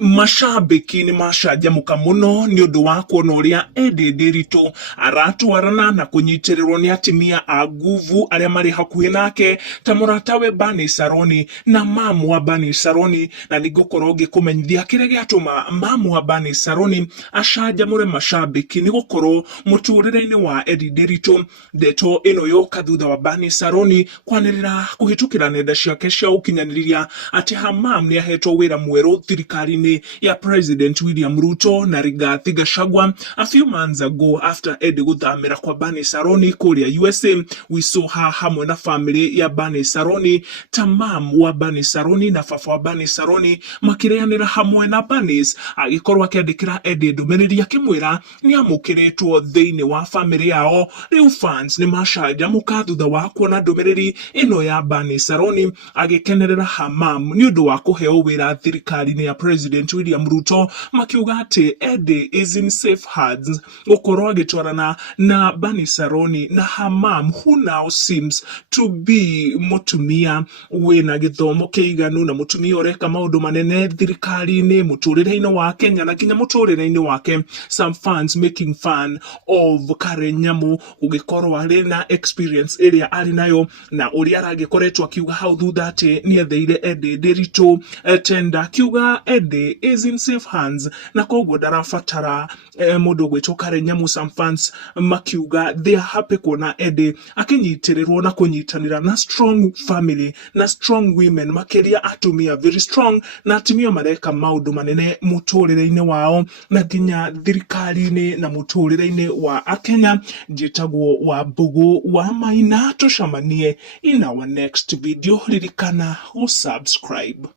Mashabiki ni macanjamũka mũno nĩ ũndũ wa kuona ũrĩa Edday Ndeto aratwarana na kũnyitĩrĩrwo nĩ atumia a nguvu arĩa marĩ hakuhĩ nake ta mũratawe Bernice na mamu wa Bernice, na nĩngũkorwo ngĩkũmenyithia kĩrĩa gĩatũma mamu wa Bernice acanjamũre macambĩki nĩ gũkorwo mũtũrĩre-inĩ wa Edday Ndeto. Ndeto ĩno yoka thutha wa Bernice kwanĩrĩra kũhĩtũkĩra nenda ciake cia ũkinyanĩrĩria atĩ Hamam nĩ ahetwo wĩra mwerũ thirikari-inĩ ya President William Ruto na Rigathi Gachagua a few months ago after Edday gũthamĩra kwa Bernice kũrĩa USA. We saw her hamwe na family ya Bernice ta mam wa Bernice na baba wa Bernice makĩrĩanĩra hamwe, na Bernice agĩkorwo akĩandĩkĩra Edday ndũmĩrĩri akĩmwĩra nĩ amũkĩrĩtwo thĩinĩ wa family yao. Rĩu fans nĩ macanjamũka thutha wa kuona ndũmĩrĩri ĩno ya Bernice agĩkenerera Hamam nĩ ũndũ wa kũheo wĩra thirikari-inĩ ya President William Ruto, makiuga atĩ Edday is in safe hands gũkorwo agĩtwarana na Bernice na Hamam, who now seems to be mũtumia wĩna gĩthomo kĩiganu na mũtumia ũreka maũndũ manene thirikari-inĩ, mũtũrĩre-inĩ wa Kenya na nginya mũtũrĩre-inĩ wake. Some fans making fun of Karenyamu gũgĩkorwo arĩ na experience ĩrĩa arĩ nayo na ũrĩa aragĩkoretwo akiuga hau thutha atĩ nĩ etheire Edday Ndeto tenda, akiuga Edday is in safe hands na koguo ndarabatara mũndũ gwĩtwo Karenyamu. Some fans makiuga they are happy kuona Edday akĩnyitĩrĩrwo na kũnyitanĩra na strong family na strong women, makĩria atumia very strong, na atumia mareka maũndũ manene mũtũrĩre-inĩ wao na nginya thirikari-inĩ na mũtũrĩre-inĩ wa Akenya. Njĩtagwo wa Mbugu wa Maina, tũcemanie in our next video, ririkana gũ subscribe.